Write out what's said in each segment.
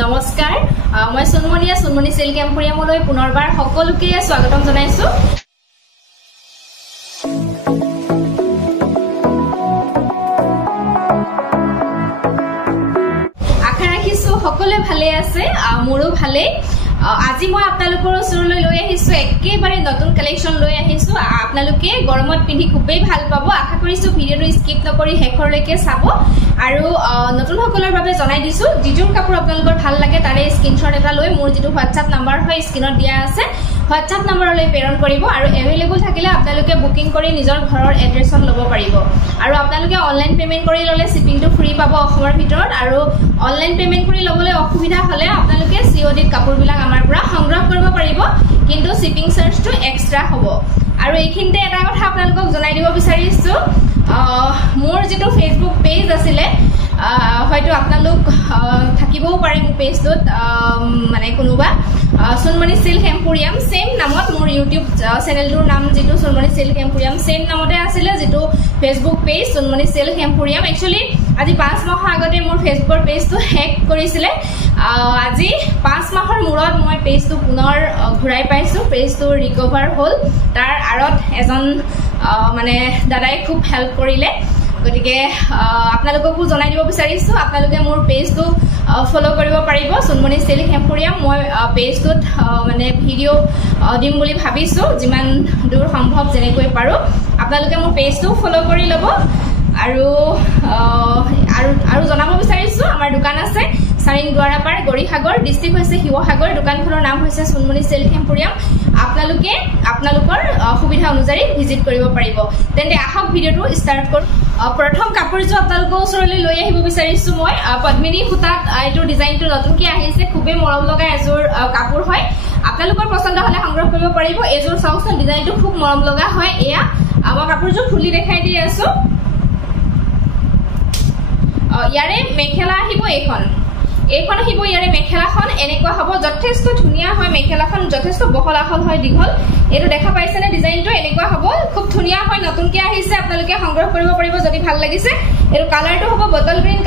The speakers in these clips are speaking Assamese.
নমস্কাৰ মই সুনমনি সিল্ক এম্পোৰিয়ামলৈ পুনৰবাৰ সকলোকে স্বাগতম জনাইছো আশা ৰাখিছো সকলোৱে ভালে আছে মোৰো ভালে আজি মই আপোনালোকৰ ওচৰলৈ লৈ আহিছো একেবাৰে নতুন কালেকচন লৈ আহিছো আপোনালোকে গৰমত পিন্ধি খুবেই ভাল পাব আশা কৰিছো ভিডিওটো স্কিপ নকৰি শেষৰলৈকে চাব আৰু নতুন সকলৰ বাবে জনাই দিছো যিটোৰ কাপোৰ আপোনালোকৰ ভাল লাগে তাৰে স্ক্ৰিনশ্বট এটা লৈ মোৰ যিটো WhatsApp নম্বৰ হয় স্ক্ৰিনত দিয়া আছে WhatsApp নম্বৰলৈ প্ৰেৰণ কৰিব আৰু এভেইলেবল থাকিলে আপোনালোকে বুকিং কৰি নিজৰ ঘৰৰ এড্ৰেছত ল'ব পাৰিব আৰু আপোনালোকে অনলাইন পেমেন্ট কৰি ললে শিপিংটো ফ্ৰী পাব অসমৰ ভিতৰত আৰু অনলাইন পেমেন্ট কৰি লবলৈ অসুবিধা হলে আপোনালোকে COD কাপোৰবিলাক আমাৰ পৰা সংগ্ৰহ কৰিব পাৰিব কিন্তু শিপিং চাৰ্জটো এক্সট্ৰা হ'ব আৰু এইখিনতে এটা কথা আপোনালোকক জনাই দিব বিচাৰিছো মোৰ যেটো ফেসবুক পেজ আছিলে হয়তো আপোনালোক থাকিবও পাৰে মোৰ পেজটোত মানে কোনোবা সুনমনি সিল্ক এম্পোৰিয়াম সেম নামত মোৰ ইউটিউব চেনেলটোৰ নাম যেটো সুনমনি সিল্ক এম্পোৰিয়াম সেম নামতে আছিলে যেটো Facebook page Sunmoni silk emporium actually আজি 5 মাহ আগতে মোৰ ফেসবুকৰ পেজটো হেক কৰিছিলে আজি 5 মাহৰ মূৰত মই পেজটো পুনৰ ঘূৰাই পাইছো পেজটো ৰিকভাৰ হ'ল তাৰ আৰত এজন মানে দাদাই খুব হেল্প কৰিলে গতিকে আপোনালোককো জনাই দিব বিচাৰিছো আপোনালোকে মোৰ পেজটো ফলো কৰিব পাৰিব সুনমনি সিল্ক এম্পোৰিয়াম মই পেজটোত মানে ভিডিও দিম বুলি ভাবিছো যিমান দূৰ সম্ভৱ যেনেকৈ পাৰো আপোনালোকে মোৰ পেজটো ফলো কৰি লব আৰু আৰু জনাব বিচাৰিছো আমাৰ দোকান আছে সাৰিং দুৱাৰাপাৰ গৰিসাগৰ ডিস্ট্ৰিক্ট হৈছে শিৱসাগৰ দোকানখনৰ নাম হৈছে সুনমনি সিল্ক এম্পোৰিয়াম আপোনালোকে আপোনালোকৰ সুবিধা অনুযায়ী ভিজিট কৰিব পাৰিব তেন্তে আহক ভিডিওটো ষ্টাৰ্ট কৰো প্ৰথম কাপোৰটো আপোনালোকৰ ওচৰলৈ লৈ আহিব বিচাৰিছো মই পদ্মিনী সুতাত এইটো ডিজাইনটো নতুনকৈ আহিছে খুবেই মৰম লগা এজোৰ কাপোৰ হয় আপোনালোকৰ পছন্দ হলে সংগ্ৰহ কৰিব পাৰিব এজোৰ চাওকচোন ডিজাইনটো খুব মৰম লগা হয় এয়া মই কাপোৰটো খুলি দেখাই দি আছো ইয়াৰে মেখেলা আহিব এইখন আহিব ইয়াৰে মেখেলাখন এনেকুৱা হ'ব যথেষ্ট ধুনিয়া হয় মেখেলাখন যথেষ্ট বহল আহল হয় দীঘল এটো দেখা পাইছেনে ডিজাইনটো এনেকুৱা হ'ব খুব ধুনিয়া হয় নতুনকৈ আহিছে আপোনালোকে সংগ্ৰহ কৰিব পাৰিব যদি ভাল লাগিছে এটো কালাৰটো হ'ব বটল গ্ৰীণ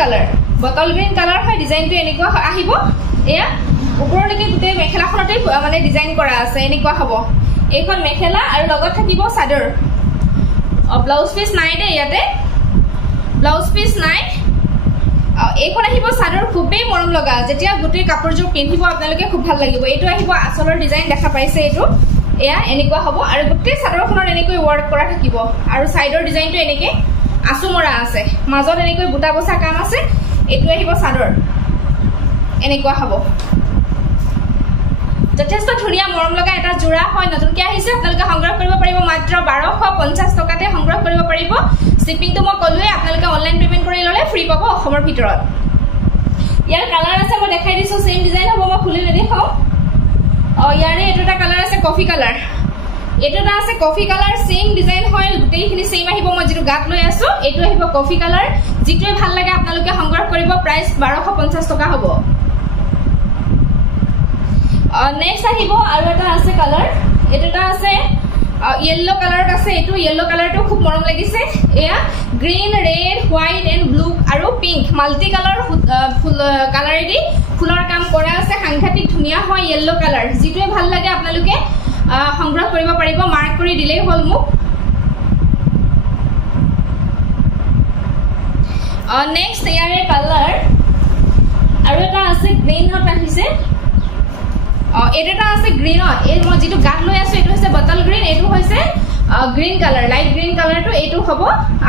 কালাৰ হয় ডিজাইনটো এনেকুৱা আহিব এয়া ওপৰলৈকে গোটেই মেখেলাখনতে মানে ডিজাইন কৰা আছে এনেকুৱা হ'ব এইখন মেখেলা আৰু লগত থাকিব চাদৰ ব্লাউজ পিস নাই দে ইয়াতে ব্লাউজ পিস নাই এইখন আহিব চাদৰ খুবেই মৰম লগা যেতিয়া গুটি কাপোৰযোৰ পিন্ধিব আপোনালোকে খুব ভাল লাগিব এইটো আহিব আচলৰ ডিজাইন দেখা পাইছে এইটো এয়া এনেকুৱা হ'ব আৰু গোটেই চাদৰখনৰ এনেকৈ ওয়াৰ্ক কৰা থাকিব আৰু সাইডৰ ডিজাইনটো এনেকৈ আচুমৰা আছে মাজত এনেকৈ বুটা বসা কাম আছে এইটো আহিব চাদৰ এনেকুৱা হ'ব যথেষ্ট ধুনিয়া মৰম লগা এটা জোৰা হয় নতুনকৈ আহিছে আপোনালোকে সংগ্ৰহ কৰিব পাৰিব মাত্ৰ 1250 টকাতে সংগ্ৰহ কৰিব পাৰিব শিপিংটো মই কলোৱে আপোনালোকে অনলাইন পেমেন্ট কৰি ললে ফ্ৰী পাব অসমৰ ভিতৰত ইয়াৰ কালাৰ আছে মই দেখাই দিছো সেম ডিজাইন হ'ব মই খুলি নেদেখাও ইয়াৰে এটা কালাৰ আছে কফি কালাৰ এটা আছে কফি কালাৰ সেম ডিজাইন হয় গোটেইখিনি সেম আহিব মই যেটো গাত লৈ আছো এটো আহিব কফি কালাৰ যিটোৱে ভাল লাগে আপোনালোকে সংগ্ৰহ কৰিব প্ৰাইস 1250 টকা হ'ব নেক্সট আহিব আৰু এটা আছে কালাৰ এটা আছে येलो कलर আছে এটো येलो কালাৰটো খুব মৰম লাগিছে এয়া green red white and blue আৰু পিংক মাল্টি কালাৰ কালাৰেদি ফুলৰ কাম কৰা আছে সাংঘাতিক ধুনিয়া হয় येलो কালাৰ যিটোৱে ভাল লাগে আপোনালোকে সংগ্ৰহ কৰিব পাৰিব মাৰ্ক কৰি দিলেই হ'ল মোক নেক্সট ইয়াৰে কালাৰ আৰু এটা আছে গ্ৰীনত আহিছে এটা আছে গ্ৰীনত এই মই যেটো গাত লৈ আছো এটো হৈছে বটল গ্ৰীন এটো হৈছে গ্ৰীন কালাৰ লাইট গ্ৰীন কালাৰটো এটো হ'ব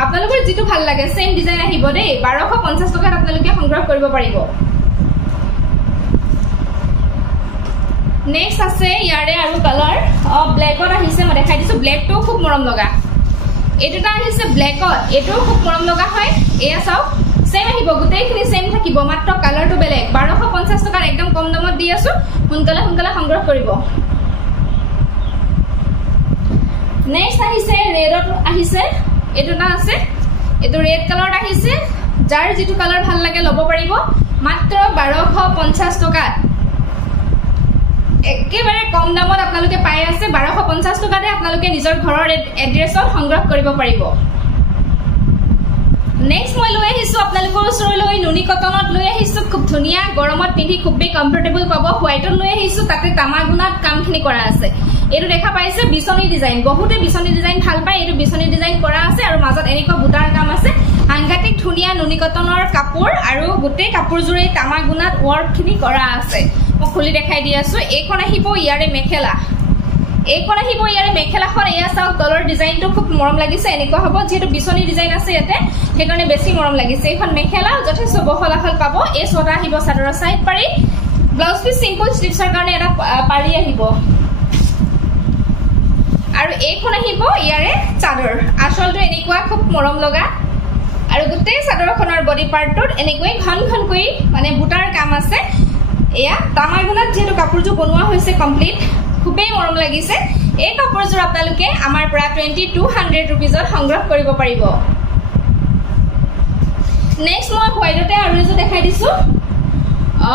আপোনালোকৰ যেটো ভাল লাগে সেম ডিজাইন আহিব দেই 1250 টকাত আপোনালোকে সংগ্ৰহ কৰিব পাৰিব নেক্সট আছে ইয়াৰে আৰু কালাৰ ব্ল্যাকত আহিছে মই দেখাই দিছো ব্ল্যাকটো খুব মৰম লগা এটোটা আহিছে ব্ল্যাকত এটো খুব মৰম লগা হয় এয়া চাও সেম আহিব গোটেইখিনি সেম থাকিব মাত্ৰ কালাৰটো বেলেগ 1250 টকাৰ একদম কম দামত দি আছো সোনকালে সংগ্ৰহ কৰিব নেক্সট আহিছে ৰেডত আহিছে এটোটা আছে এটো ৰেড কালাৰত আহিছে যাৰ যেটো কালাৰ ভাল লাগে ল'ব পাৰিব মাত্ৰ 1250 টকাত একেবাৰে কম দামত আপোনালোকে পাই আছে 1250 টকাতে আপোনালোকে নিজৰ ঘৰৰ এড্ৰেছত সংগ্ৰহ কৰিব পাৰিব নেক্সট মই লৈ আহিছো আপোনালোকৰ ওচৰলৈ নুনি কটনত লৈ আহিছো খুব ধুনিয়া গৰমত পিন্ধি খুবেই কমফৰ্টেবল পাব হোৱাইটত লৈ আহিছো তাতে তামাগুনাত কামখিনি কৰা আছে এটো দেখা পাইছে বিছনি ডিজাইন বহুতে বিছনি ডিজাইন ভাল পায় এটো বিছনি ডিজাইন কৰা আছে আৰু মাজত এনেকুৱা বুটাৰ কাম আছে সাংঘাতিক ধুনিয়া নুনি কটনৰ কাপোৰ আৰু গোটেই কাপোৰজুৰে তামাগুনাত ওয়াৰ্কখিনি কৰা আছে মই খুলি দেখাই দি আছো এইখন আহিব ইয়াৰে মেখেলা এইখন আহিব ইয়াৰে মেখেলাখন এয়া চাওক তলৰ ডিজাইনটো খুব মৰম লাগিছে এনেকুৱা হ'ব যেটো বিছনি ডিজাইন আছে ইয়াতে সেইকাৰণে বেছি মৰম লাগিছে এইখন মেখেলা যথেষ্ট বহলাহল পাব এই ছটা আহিব চাদৰৰ সাইড পাৰি ব্লাউজ পিস সিম্পল স্লিভছৰ কাৰণে এটা পাৰি আহিব আৰু এইখন আহিব ইয়াৰে চাদৰ আচলটো এনেকুৱা খুব মৰম লগা আৰু গোটেই চাদৰখনৰ বডি পাৰ্টটোত এনেকৈ ঘন ঘনকৈ মানে বুটাৰ কাম আছে এয়া তামাগুনাত যেটো কাপোৰটো বনোৱা হৈছে কমপ্লিট খুবেই মৰম লাগিছে এই কাপোৰজোৰ আপোনালোকে আমাৰ পৰা 2200 रुपीजত সংগ্ৰহ কৰিব পাৰিব নেক্সট মই হোৱাইটতে আৰু এজো দেখাই দিছো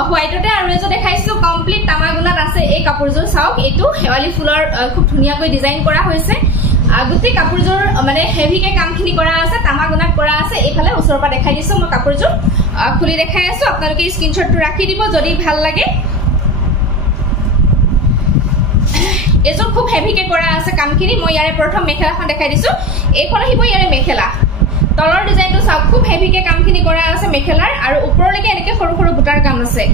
হোৱাইটতে আৰু এজো দেখাইছো কমপ্লিট তামাগুনাত আছে এই কাপোৰজোৰ চাওক এটো হেৱালি ফুলৰ খুব ধুনিয়াকৈ ডিজাইন কৰা হৈছে গোটেই কাপোৰজোৰ মানে হেভিকে কামখিনি কৰা আছে তামাগুনাত কৰা আছে এইফালে ওচৰৰ পৰা দেখাই দিছো মই কাপোৰজোৰ খুলি দেখাই আছো আপোনালোকে স্ক্ৰিনশ্বটটো ৰাখি দিব যদি ভাল লাগে এজোৰ খুব হেভিকে কৰা আছে কামখিনি মই ইয়াৰে প্ৰথম মেখেলাখন দেখাই দিছো এইখন আহিব ইয়াৰে মেখেলা তলৰ ডিজাইনটো চাওক খুব হেভিকে কামখিনি কৰা আছে মেখেলাৰ আৰু ওপৰলৈকে এনেকে সৰু সৰু বুটাৰ কাম আছে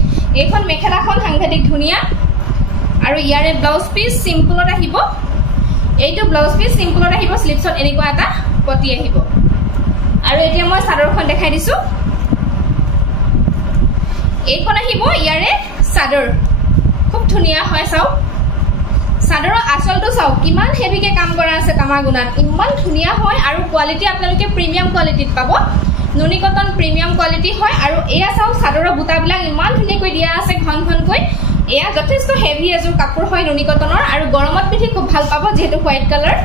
এইখন মেখেলাখন সাংঘাতিক ধুনিয়া আৰু ইয়াৰে ব্লাউজ পিস সিম্পলত আহিব এইটো ব্লাউজ পিস সিম্পলত আহিব স্লিভছত এনেকুৱা এটা পটি আহিব আৰু এতিয়া মই চাদৰখন দেখাই দিছো এইখন আহিব ইয়াৰে চাদৰ খুব ধুনিয়া হয় চাওক চাদৰৰ আচলটো চাওক কিমান হেভিকে কাম কৰা আছে তামাগুনাত ইমান ধুনিয়া হয় আৰু কোৱালিটি আপোনালোকে প্ৰিমিয়াম কোৱালিটিত পাব নুনি কটন প্ৰিমিয়াম কোৱালিটি হয় আৰু এয়া চাওক চাদৰৰ বুটাবিলাক ইমান ধুনিয়াকৈ দিয়া আছে ঘন ঘনকৈ এয়া যথেষ্ট হেভি এজোৰ কাপোৰ হয় নুনি কটনৰ আৰু গৰমত পিন্ধি খুব ভাল পাব যেহেতু হোৱাইট কালাৰ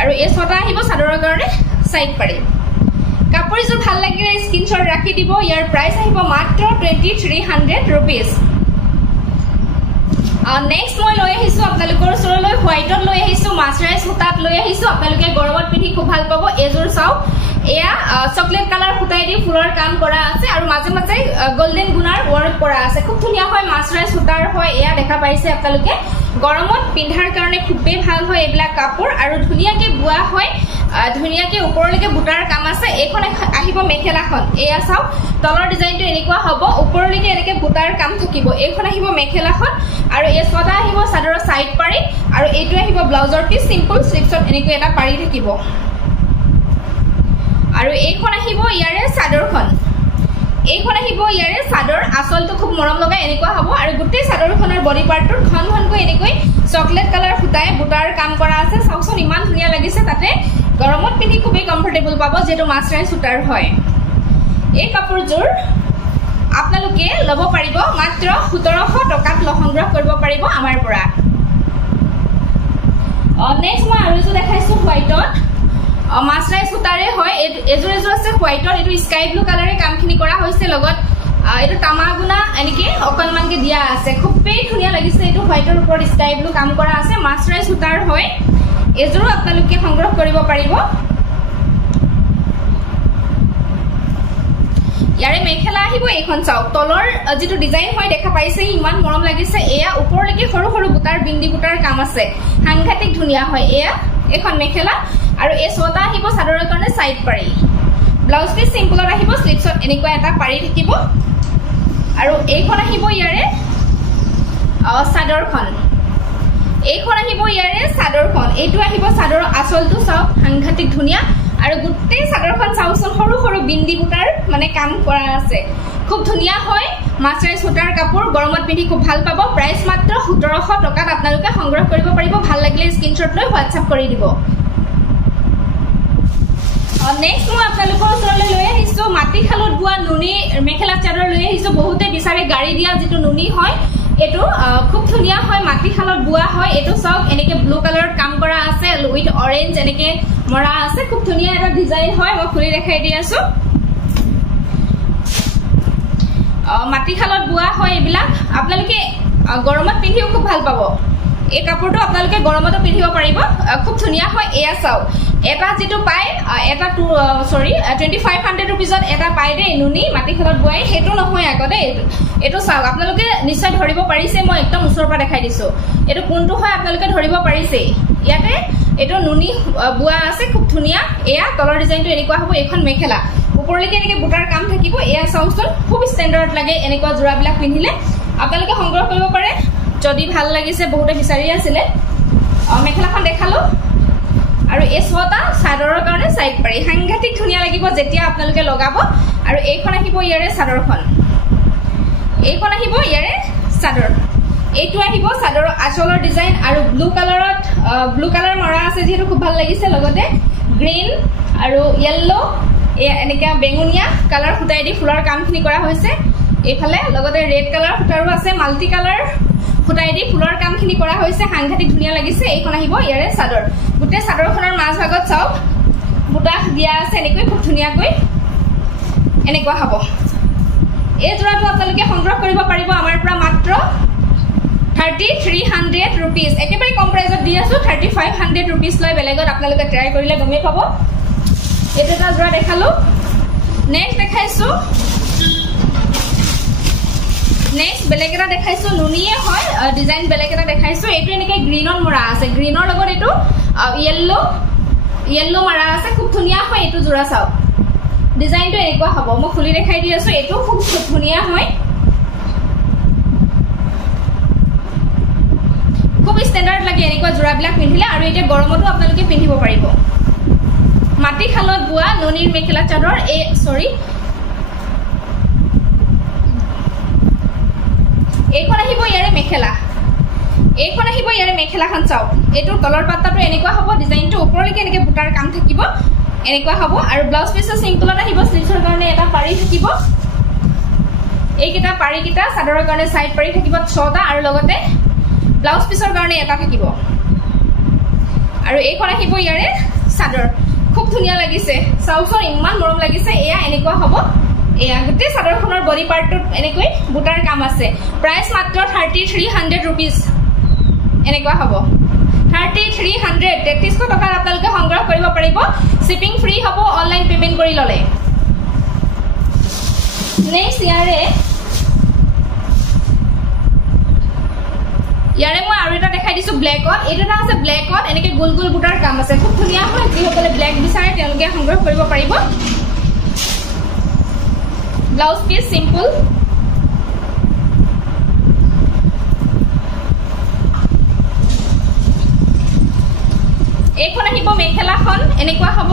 আৰু এই ছটা আহিব চাদৰৰ কাৰণে সাইড পাৰি কাপোৰজোৰ ভাল লাগিলে স্ক্ৰিনশ্বট ৰাখি দিব ইয়াৰ প্ৰাইস আহিব মাত্ৰ 2300 रुपीस নেক্সট মই লৈ আহিছো আপোনালোকৰ ওচৰলৈ হোৱাইটত লৈ আহিছো মাছৰাইজ সুতাত লৈ আহিছো আপোনালোকে গৰমত পিন্ধি খুব ভাল পাব এজোৰ চাওক এয়া চকলেট কালাৰ সুতাই দি ফুলৰ কাম কৰা আছে আৰু মাজে মাজে গোল্ডেন গুনাৰ ওয়াৰ্ক কৰা আছে খুব ধুনিয়া হয় মাছৰাইজ সুতাৰ হয় এয়া দেখা পাইছে আপোনালোকে গৰমত পিন্ধাৰ কাৰণে খুবেই ভাল হয় এইবিলাক কাপোৰ আৰু ধুনিয়াকে বুৱা হয় ধুনিয়াকে ওপৰলৈকে বুটাৰ কাম আছে এইখন আহিব মেখেলাখন এয়া চাওক তলৰ ডিজাইনটো এনেকুৱা হ'ব ওপৰলৈকে এনেকে বুটাৰ কাম থাকিব এইখন আহিব মেখেলাখন আৰু এই ছটা আহিব চাদৰৰ সাইড পাৰি আৰু এইটো আহিব ব্লাউজৰ পিস সিম্পল স্লিভছত এনেকৈ এটা পাৰি থাকিব আৰু এইখন আহিব ইয়াৰে চাদৰখন এইখন আহিব ইয়াৰে চাদৰ আচলটো খুব মৰম লগা এনেকুৱা হ'ব আৰু গোটেই চাদৰখনৰ বডি পাৰ্টটোত ঘন ঘনকৈ এনেকৈ চকলেট কালাৰ ফুটাই বুটাৰ কাম কৰা আছে চাওকচোন ইমান ধুনিয়া লাগিছে তাতে গৰমত পিন্ধি খুবেই কমফৰ্টেবল পাব যেটো মাছৰাইজ সুতাৰ হয় এই কাপোৰজোৰ আপোনালোকে লব পাৰিব মাত্ৰ 1700 টকাত সংগ্ৰহ কৰিব পাৰিব আমাৰ পৰা নেক্সট মই আৰু এজো দেখাইছো হোৱাইটত মাছৰাইজ সুতাৰে হয় এজোৰ এজোৰ আছে হোৱাইটত এটো স্কাই ব্লু কালাৰে কামখিনি কৰা হৈছে লগত এটো তামাগুনা এনেকে অকনমানকে দিয়া আছে খুবেই ধুনিয়া লাগিছে এটো হোৱাইটৰ ওপৰত স্কাই ব্লু কাম কৰা আছে মাছৰাইজ সুতাৰ হয় এজোৰ আপোনালোকে সংগ্ৰহ কৰিব পাৰিব ইয়াৰে মেখেলা আহিব এইখন চাওক তলৰ যেটো ডিজাইন হয় দেখা পাইছে ইমান মৰম লাগিছে এয়া ওপৰলৈকে সৰু সৰু বুটাৰ বিন্দি বুটাৰ কাম আছে সাংঘাতিক ধুনিয়া হয় এয়া এখন মেখেলা আৰু এই ছটা আহিব চাদৰৰ কাৰণে সাইড পাৰি ব্লাউজ পিস সিম্পলত আহিব স্লিভছত এনেকুৱা এটা পাৰি থাকিব আৰু এইখন আহিব ইয়াৰে চাদৰখন এইখন আহিব ইয়াৰে চাদৰখন এইটো আহিব চাদৰৰ আচলটো চাওক সাংঘাতিক ধুনিয়া আৰু গোটেই চাদৰখন চাওকচোন সৰু সৰু বিন্দি বুটাৰ মানে কাম কৰা আছে খুব ধুনিয়া হয় মাছৰাইজ সুতাৰ কাপোৰ গৰমত পিন্ধি খুব ভাল পাব প্ৰাইস মাত্ৰ 1700 টকাত আপোনালোকে সংগ্ৰহ কৰিব পাৰিব ভাল লাগিলে স্ক্ৰিনশ্বট লৈ হোৱাটসএপ কৰি দিব নেক্সট মই আপোনালোকৰ ওচৰলৈ লৈ আহিছো মাটিশালত বোৱা নুনি মেখেলা চাদৰ লৈ আহিছো বহুতে বিচাৰে গাড়ী দিয়া যেটো নুনি হয় এটো খুব ধুনিয়া হয় মাটিশালত বোৱা হয় এটো চাওক এনেকে ব্লু কালাৰত কাম কৰা আছে উইথ অৰেঞ্জ এনেকে মৰা আছে খুব ধুনিয়া এটা ডিজাইন হয় মই খুলি দেখাই দি আছো মাটিশালত বোৱা হয় এইবিলাক আপোনালোকে গৰমত পিন্ধিও খুব ভাল পাব এই কাপোৰটো আপোনালোকে গৰমতো পিন্ধিব পাৰিব খুব ধুনীয়া হয় এয়া চাওক এটা যেটো পায় এটা 2500 रुपीजত এটা পায় দে নুনি মাটি খেলত বয় হেতু নহয় আগতে এটো চাওক আপোনালোকে নিশ্চয় ধৰিব পাৰিছে মই একদম ওচৰৰ পৰা দেখাই দিছো এটো কোনটো হয় আপোনালোকে ধৰিব পাৰিছে ইয়াতে এটো নুনি বুয়া আছে খুব ধুনীয়া এয়া তলৰ ডিজাইনটো এনেকুৱা হ'ব এখন মেখেলা উপৰলৈকে এনেকে বুটাৰ কাম থাকিব এয়া চাওকচোন খুব ষ্টেণ্ডাৰ্ড লাগে এনেকুৱা জোৰাবিলাক পিন্ধিলে আপোনালোকে সংগ্ৰহ কৰিব পাৰে যদি ভাল লাগিছে বহুতে বিচাৰি আছিল মেখেলাখন দেখালো আৰু এই ছটা চাদৰৰ কাৰণে সাইড পাৰি সাংঘাতিক ধুনীয়া লাগিব যেতিয়া আপোনালোকে লগাব আৰু এইখন আহিব ইয়াৰে চাদৰখন এইখন আহিব ইয়াৰে চাদৰ এইটো আহিব চাদৰৰ আঁচলৰ ডিজাইন আৰু ব্লু কালাৰ মৰা আছে যেটো খুব ভাল লাগিছে লগতে গ্ৰীন আৰু ইয়েলো এনেকা বেঙুনিয়া কালাৰ ফুটাই দি ফুলৰ কামখিনি কৰা হৈছে এইফালে লগতে ৰেড কালাৰ ফুটাৰো আছে মাল্টি কালাৰ ফুটাই দি ফুলৰ কামখিনি কৰা হৈছে সাংঘাতিক ধুনীয়া লাগিছে এইখন আহিব ইয়াৰে চাদৰ গুটে চাদৰখনৰ মাছ ভাগত চাওক বুটা দিয়া আছে এনেকৈ খুব ধুনীয়াকৈ এনেকুৱা হ'ব এই জোৰাটো আপোনালোকে সংগ্ৰহ কৰিব পাৰিব আমাৰ পৰা মাত্ৰ 3300 रुपीस একেবাৰে কম প্ৰাইজত দি আছো 3500 रुपीस লৈ বেলেগত আপোনালোকে ট্ৰাই কৰিলে গমে পাব এটা জোৰা দেখালো নেক্সট দেখাইছো নেক্সট বেলেগ এটা দেখাইছো নুনিয়ে হয় ডিজাইন বেলেগ এটা দেখাইছো এটো এনেকে গ্ৰীনৰ মৰা আছে গ্ৰীনৰ লগত এটো ইয়েলো মৰা আছে খুব ধুনীয়া হয় এটো জোৰা চাও ডিজাইনটো এনেকুৱা হ'ব মই খুলি দেখাই দি আছো এটো খুব ধুনীয়া হয় খুব ষ্টেণ্ডাৰ্ড লাগে এনেকুৱা জোৰাবিলাক পিন্ধিলে আৰু এটা গৰমতো আপোনালোকে পিন্ধিব পাৰিব মাটি খালত বুয়া নুনিৰ মেখেলা চাদৰ এইখন আহিব ইয়াৰে মেখেলাখন চাওক এটো তলৰ পাত্তাটো এনেকুৱা হ'ব ডিজাইনটো ওপৰলৈকে এনেকে বুটাৰ কাম থাকিব এনেকুৱা হ'ব আৰু ব্লাউজ পিছৰ সিম্পলত আহিব স্লিভছৰ কাৰণে এটা পাৰি থাকিব এইকেইটা পাৰিকিটা চাদৰৰ কাৰণে সাইড পাৰি থাকিব 6টা আৰু লগতে ব্লাউজ পিছৰ কাৰণে এটা থাকিব আৰু এইখন আহিব ইয়াৰে চাদৰ খুব ধুনীয়া লাগিছে চাউচৰ ইমান মৰম লাগিছে এয়া এনেকুৱা হ'ব এয়া গুটে চাদৰখনৰ বডি পাৰ্টত এনেকৈ বুটাৰ কাম আছে প্ৰাইস মাত্ৰ 3300 रुपीस এনেকুৱা হ'ব 3300 টকা আপোনালোকে সংগ্ৰহ কৰিব পাৰিব শিপিং ফ্ৰী হ'ব অনলাইন পেমেন্ট কৰি ললে নেক্সট ইয়াৰে মই আৰু এটা দেখাই দিছো ব্ল্যাকত এটা আছে ব্ল্যাকত এনেকে গোল গোল বুটাৰ কাম আছে খুব ধুনীয়া হয় যিসকলে ব্ল্যাক বিচাৰে তেওঁলোকে সংগ্ৰহ কৰিব পাৰিব ব্লাউজ পিস সিম্পল এইখন আহিব মেখেলাখন এনেকুৱা হ'ব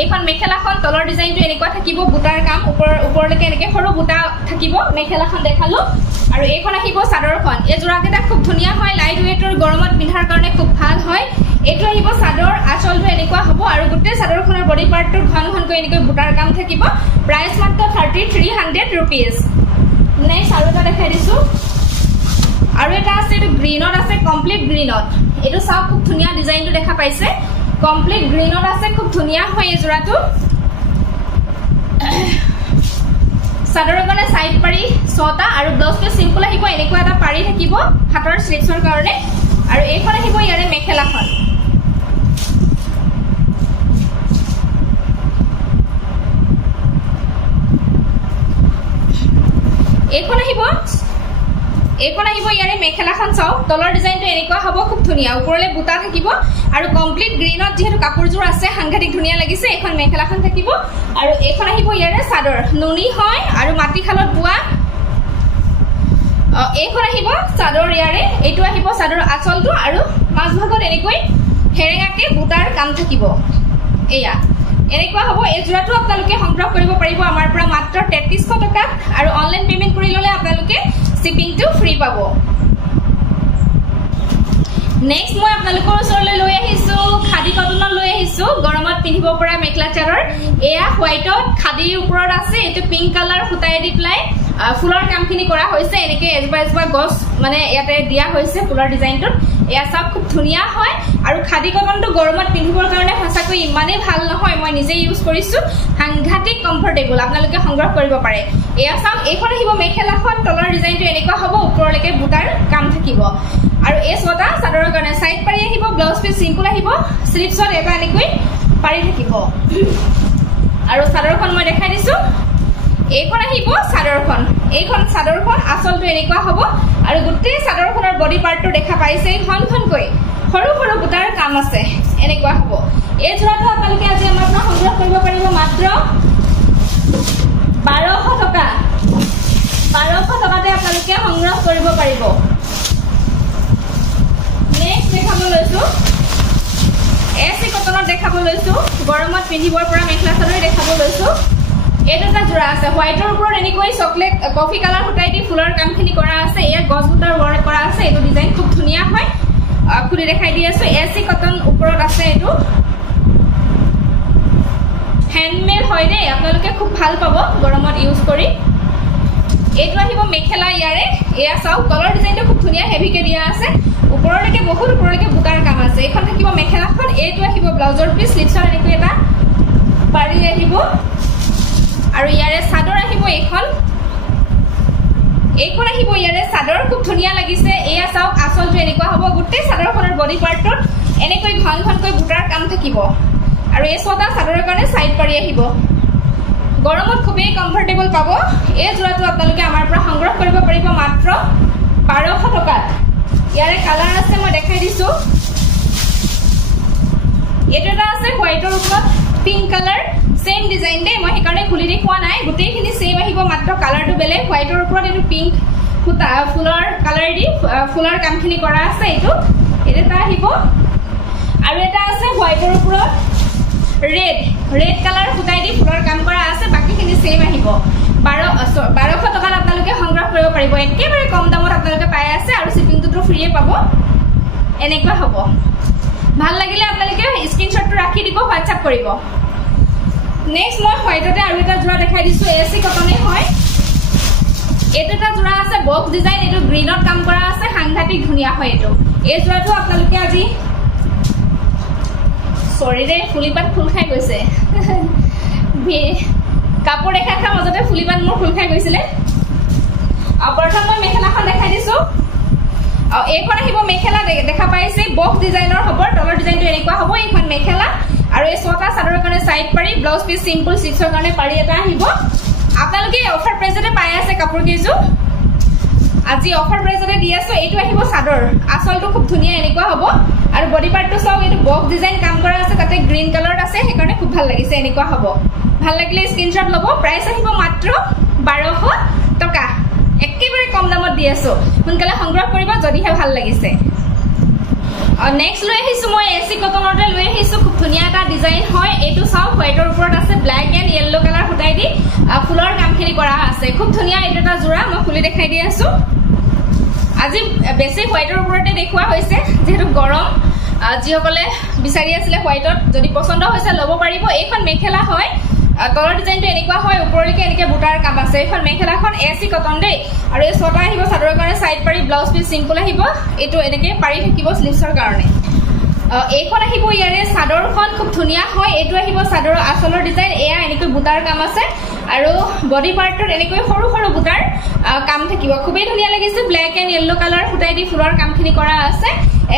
এইখন মেখেলাখন তলৰ ডিজাইনটো এনেকুৱা থাকিব বুটাৰ কাম ওপৰলৈকে এনেকে সৰু বুটা থাকিব মেখেলাখন দেখালো আৰু এইখন আহিব চাদৰখন এই জোৰাকেটা খুব ধুনীয়া হয় লাইট ওয়েটৰ গৰমত পিন্ধাৰ কাৰণে খুব ভাল হয় এটো আহিব চাদৰ আঁচলটো এনেকুৱা হ'ব আৰু গুটে চাদৰখনৰ বডি পাৰ্টটো ঘনকৈ এনেকৈ বুটাৰ কাম থাকিব প্ৰাইস মাত্ৰ 3300 रुपीस নেক্সট আৰু এটা দেখাই দিছো আৰু এটা আছে এটো গ্ৰীনত আছে কমপ্লিট গ্ৰীনত এটো চাওক খুব ধুনীয়া ডিজাইনটো দেখা পাইছে কমপ্লিট গ্ৰীনত আছে খুব ধুনীয়া হয় এই জোৰাটো চাদৰৰ কাৰণে সাইড পাৰি 6টা আৰু ব্লাউজ পিস সিম্পল আহিব এনেকুৱা এটা পাৰি থাকিব হাতৰ স্লিভছৰ কাৰণে আৰু এইখন আহিব ইয়াৰে মেখেলাখন এইখন আহিব ইয়াৰে মেখেলাখন চাও তলৰ ডিজাইনটো এনেকুৱা হ'ব খুব ধুনীয়া ওপৰলে বুটা থাকিব আৰু কমপ্লিট গ্ৰীনত যেহেতু কাপোৰজোৰ আছে সাংঘাতিক ধুনীয়া লাগিছে এখন মেখেলাখন থাকিব আৰু এইখন আহিব ইয়াৰে চাদৰ নুনি হয় আৰু মাটি খালত বুয়া এইখন আহিব চাদৰ ইয়াৰে এইটো আহিব চাদৰ আঁচলটো আৰু মাছ ভাগত এনেকৈ হেৰেঙাকে বুটাৰ কাম থাকিব এয়া এনেকুৱা হ'ব এই জোৰাটো আপোনালোকে সংগ্ৰহ কৰিব পাৰিব আমাৰ পৰা মাত্ৰ 3300 টকা আৰু অনলাইন পেমেন্ট কৰি ললে আপোনালোকে শিপিংটো ফ্ৰী পাব নেক্সট মই আপোনালোকৰ ওচৰলৈ লৈ আহিছো খাদি কটনৰ লৈ আহিছো গৰমত পিন্ধিব পৰা মেখেলা চাদৰ এয়া হোৱাইটত খাদিৰ ওপৰত আছে এটো পিংক কালাৰ ফুটাই দি প্লাই ফুলৰ কামখিনি কৰা হৈছে এনেকে এজবা গছ মানে ইয়াতে দিয়া হৈছে ফুলৰ ডিজাইনটোত এয়া সব খুব ধুনিয়া হয় আৰু খাদি কটনটো গৰমত পিন্ধিবৰ কাৰণে সঁচাকৈ ইমানেই ভাল নহয় মই নিজে ইউজ কৰিছো সাংঘাতিক কমফৰ্টেবল আপোনালোকে সংগ্ৰহ কৰিব পাৰে এয়া সব এইখন আহিব মেখেলাখন তলৰ ডিজাইনটো এনেকুৱা হ'ব ওপৰলৈকে বুটাৰ কাম থাকিব আৰু এই ছটা চাদৰৰ কাৰণে সাইড পাৰি আহিব ব্লাউজ পিস সিম্পল আহিব স্লিপছত এটা এনেকৈ পাৰি থাকিব আৰু চাদৰখন মই দেখাই দিছো এইখন আহিব চাদৰখন এইখন চাদৰখন আসলটো এনেকুৱা হ'ব আৰু গোটেই চাদৰখনৰ বডি পাৰ্টটো দেখা পাইছে ঘনকৈ সৰু সৰু বুটাৰ কাম আছে এনেকুৱা হ'ব এই জোৰাটো আপোনালোকে আজি আমাৰ পৰা সংগ্ৰহ কৰিব পাৰিব মাত্ৰ 1200 টকা 1200 টকাতে আপোনালোকে সংগ্ৰহ কৰিব পাৰিব নেক্সট দেখাব লৈছো এসি কটনত দেখাব লৈছো গৰমত পিন্ধিবৰ পৰা মেখেলা চাদৰ দেখাব লৈছো এটা জোৰা আছে হোৱাইটৰ ওপৰত এনেকৈ চকলেট কফি কালাৰ ফুটাই দি ফুলৰ কামখিনি কৰা আছে ইয়াত গছ বুটাৰ ৱৰ্ক কৰা আছে এইটো ডিজাইন খুব ধুনিয়া হয় খুলি দেখাই দি আছো এসি কটন ওপৰত আছে এইটো হ্যান্ডমেড হয় দে আপোনালোকে খুব ভাল পাব গৰমত ইউজ কৰি এইটো আহিব মেখেলা ইয়াৰে এয়া চাও কলাৰ ডিজাইনটো খুব ধুনিয়া হেভিকে দিয়া আছে ওপৰলৈকে বহুত ওপৰলৈকে বুটাৰ কাম আছে এখন থাকিব মেখেলাখন এইটো আহিব ব্লাউজৰ পিস স্লিপছৰ এনেকৈ এটা পাৰি আহিব আৰু ইয়াৰে চাদৰ আহিব এইখন আহিব ইয়াৰে চাদৰ খুব ধুনিয়া লাগিছে এয়া চাওক আসলটো এনেকুৱা হ'ব গোটেই চাদৰখনৰ বডি পাৰ্টত এনেকৈ ঘনকৈ বুটাৰ কাম থাকিব আৰু এই ছটা চাদৰৰ কাৰণে সাইড পাৰি আহিব গৰমত খুবেই কমফৰ্টেবল পাব এই জোৰাটো আপোনালোকে আমাৰ পৰা সংগ্ৰহ কৰিব পাৰিব মাত্ৰ 1200 টকাত ইয়াৰে কালাৰ আছে মই দেখাই দিছো এটা আছে হোৱাইটৰ ওপৰত pink colour same design they মই হেকাৰণে খুলি দেখুৱা নাই গোটেইখিনি সেম আহিব মাত্ৰ কালাৰটো বেলেগ হোৱাইটৰ ওপৰত এটো পিংক ফুটা ফুলৰ কালাৰ দি ফুলৰ কামখিনি কৰা আছে এটা আহিব আৰু এটা আছে হোৱাইটৰ ওপৰত ৰেড কালাৰ ফুটাই দি ফুলৰ কাম কৰা আছে বাকিখিনি সেম আহিব 1200 টকাত আপোনালোকে সংগ্ৰহ কৰিব পাৰিব একেবাৰে কম দামত আপোনালোকে পাই আছে আৰু শিপিংটো ফ্ৰীয়ে পাব এনেকুৱা হ'ব ভাল লাগিলে আপোনালোকে স্ক্ৰিনশ্বটটো ৰাখি দিব হোৱাটসএপ কৰিব নেক্সট মই হোৱাইটতে আৰু এটা জোৰা দেখাই দিছো এসি কটনে হয় এটা জোৰা আছে বক্স ডিজাইন এটো গ্ৰীনত কাম কৰা আছে সাংঘাতিক ধুনিয়া হয় এটো এই জোৰাটো আপোনালোকে আজি সৰি ৰে ফুলিপাত ফুল খাই গৈছে কাপোৰ দেখা মাজতে ফুলিপাত মোৰ ফুল খাই গৈছিলে প্ৰথম মই মেখেলাখন দেখাই দিছো এইখন আহিব মেখেলা দেখা পাইছে বক্স ডিজাইনৰ হ'ব তলৰ ডিজাইনটো এনেকুৱা হ'ব এইখন মেখেলা আৰু এই ছটা চাদৰৰ কাৰণে সাইড পাৰি ব্লাউজ পিস সিম্পল স্লিপছৰ কাৰণে পাৰি এটা আহিব আপোনালোকে অফাৰ প্ৰাইজতে পাই আছে কাপোৰ কেইজো আজি অফাৰ প্ৰাইজতে দি আছো এইটো আহিব চাদৰ আসলটো খুব ধুনিয়া এনেকুৱা হ'ব আৰু বডি পাৰ্টটো সব এইটো বক্স ডিজাইন কাম কৰা আছে তাতে গ্ৰীন কালাৰত আছে হেকাৰণে খুব ভাল লাগিছে এনেকুৱা হ'ব ভাল লাগিলে স্ক্ৰিনশ্বট ল'ব প্ৰাইস আহিব মাত্ৰ 1200 টকা একেবাৰে কম দামত দি আছো সোনকালে সংগ্ৰহ কৰিব যদিহে ভাল লাগিছে নেক্সট লৈ আহিছো মই এসি কটনতে লৈ আহিছো খুব ধুনিয়া এটা ডিজাইন হয় এইটো চাও হোৱাইটৰ ওপৰত আছে ব্ল্যাক এন্ড ইয়েলো কালাৰ ফুটাই দি ফুলৰ কামখিনি কৰা আছে খুব ধুনিয়া এটা জোৰা মই খুলি দেখাই দি আছো আজি বেছি হোৱাইটৰ ওপৰতে দেখুৱা হৈছে যেহেতু গৰম যিসকলে বিচাৰি আছিলে হোৱাইটত যদি পছন্দ হৈছে ল'ব পাৰিব এইখন মেখেলা হয় তলৰ ডিজাইনটো এনেকুৱা হয় ওপৰলৈকে এনেকৈ বুটাৰ কাম আছে এইখন মেখেলাখন এসি কটন দেই আৰু এই ছটা আহিব চাদৰৰ কাৰণে সাইড পাৰি ব্লাউজ পিস সিম্পল আহিব এইটো এনেকৈ পাৰি থাকিব স্লিভছৰ কাৰণে এইখন আহিব ইয়াৰে চাদৰখন খুব ধুনিয়া হয় এইটো আহিব চাদৰৰ আসলৰ ডিজাইন এয়া এনেকৈ বুটাৰ কাম আছে আৰু বডি পাৰ্টত এনেকৈ সৰু সৰু বুটাৰ কাম থাকিব খুবেই ধুনিয়া লাগিছে ব্ল্যাক এন্ড ইয়েলো কালাৰ ফুটাই দি ফুলৰ কামখিনি কৰা আছে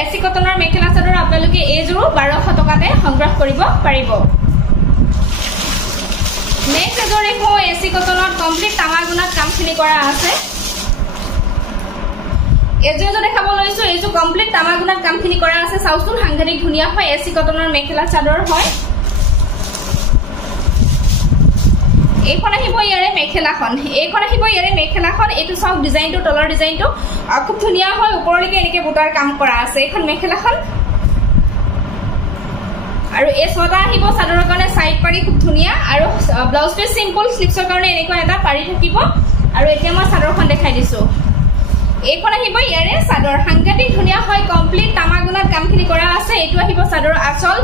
এসি কটনৰ মেখেলা চাদৰ আপোনালোকে এইযোৰো 1200 টকাতে সংগ্ৰহ কৰিব পাৰিব নেক্সট এযোৰ দেখো এসি কটনত কমপ্লিট তামাগুণাত কামখিনি কৰা আছে এযোৰ দেখাব লৈছো এইযোৰ কমপ্লিট তামাগুণাত কামখিনি কৰা আছে চাউচুন সাংঘাতিক ধুনিয়া হয় এসি কটনৰ মেখেলা চাদৰ হয় এইখন আহিব ইয়াৰে মেখেলাখন এইটো সব ডিজাইনটো তলৰ ডিজাইনটো খুব ধুনিয়া হয় ওপৰলৈকে এনেকৈ বুটাৰ কাম কৰা আছে এইখন মেখেলাখন আৰু এই ছটা আহিব চাদৰৰ কাৰণে সাইড পাৰি খুব ধুনিয়া আৰু ব্লাউজ পিস সিম্পল স্লিপছৰ কাৰণে এনেকুৱা এটা পাৰি থাকিব আৰু এতিয়া মই চাদৰখন দেখাই দিছো এইখন আহিব ইয়াৰে চাদৰ সাংঘাতিক ধুনিয়া হয় কমপ্লিট তামাগুণাত কামখিনি কৰা আছে এইটো আহিব চাদৰ আসল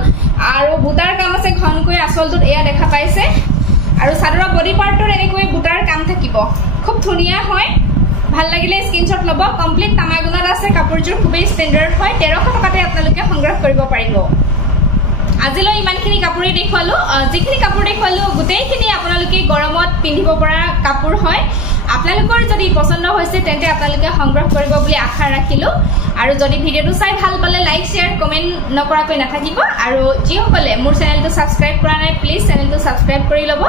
আৰু বুটাৰ কাম আছে ঘনকৈ আসলটোত এয়া দেখা পাইছে আৰু চাদৰৰ বডি পাৰ্টৰ এনেকৈ বুটাৰ কাম থাকিব খুব ধুনীয়া হয় ভাল লাগিলে স্ক্ৰিনশ্বট ল'ব কমপ্লিট তামাগুণত আছে কাপোৰযোৰ খুবেই ষ্টেণ্ডাৰ্ড হয় 1300 টকাতে আপোনালোকে সংগ্ৰহ কৰিব পাৰিব আজিলৈ ইমানখিনি কাপোৰেই দেখুৱালো যিখিনি কাপোৰ দেখুৱালো গোটেইখিনি আপোনালোকে গৰমত পিন্ধিব পৰা কাপোৰ হয় আপোনালোকৰ যদি পছন্দ হৈছে তেন্তে আপোনালোকে সংগ্ৰহ কৰিব বুলি আশা ৰাখিলো আৰু যদি ভিডিওটো চাই ভাল পালে লাইক শেয়াৰ কমেন্ট নকৰাকৈ নাথাকিব আৰু যিসকলে মোৰ চেনেলটো সাবস্ক্ৰাইব কৰা নাই প্লিজ চেনেলটো সাবস্ক্ৰাইব কৰি ল'ব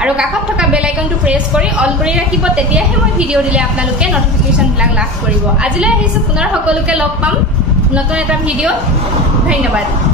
আৰু কাষত থকা বেল আইকনটো প্ৰেছ কৰি অল কৰি ৰাখিব তেতিয়াহে মই ভিডিও দিলে আপোনালোকে নটিফিকেশন বিলাক লাভ কৰিব আজিলৈ আহিছো পুনৰ সকলোকে লগ পাম নতুন এটা ভিডিও ধন্যবাদ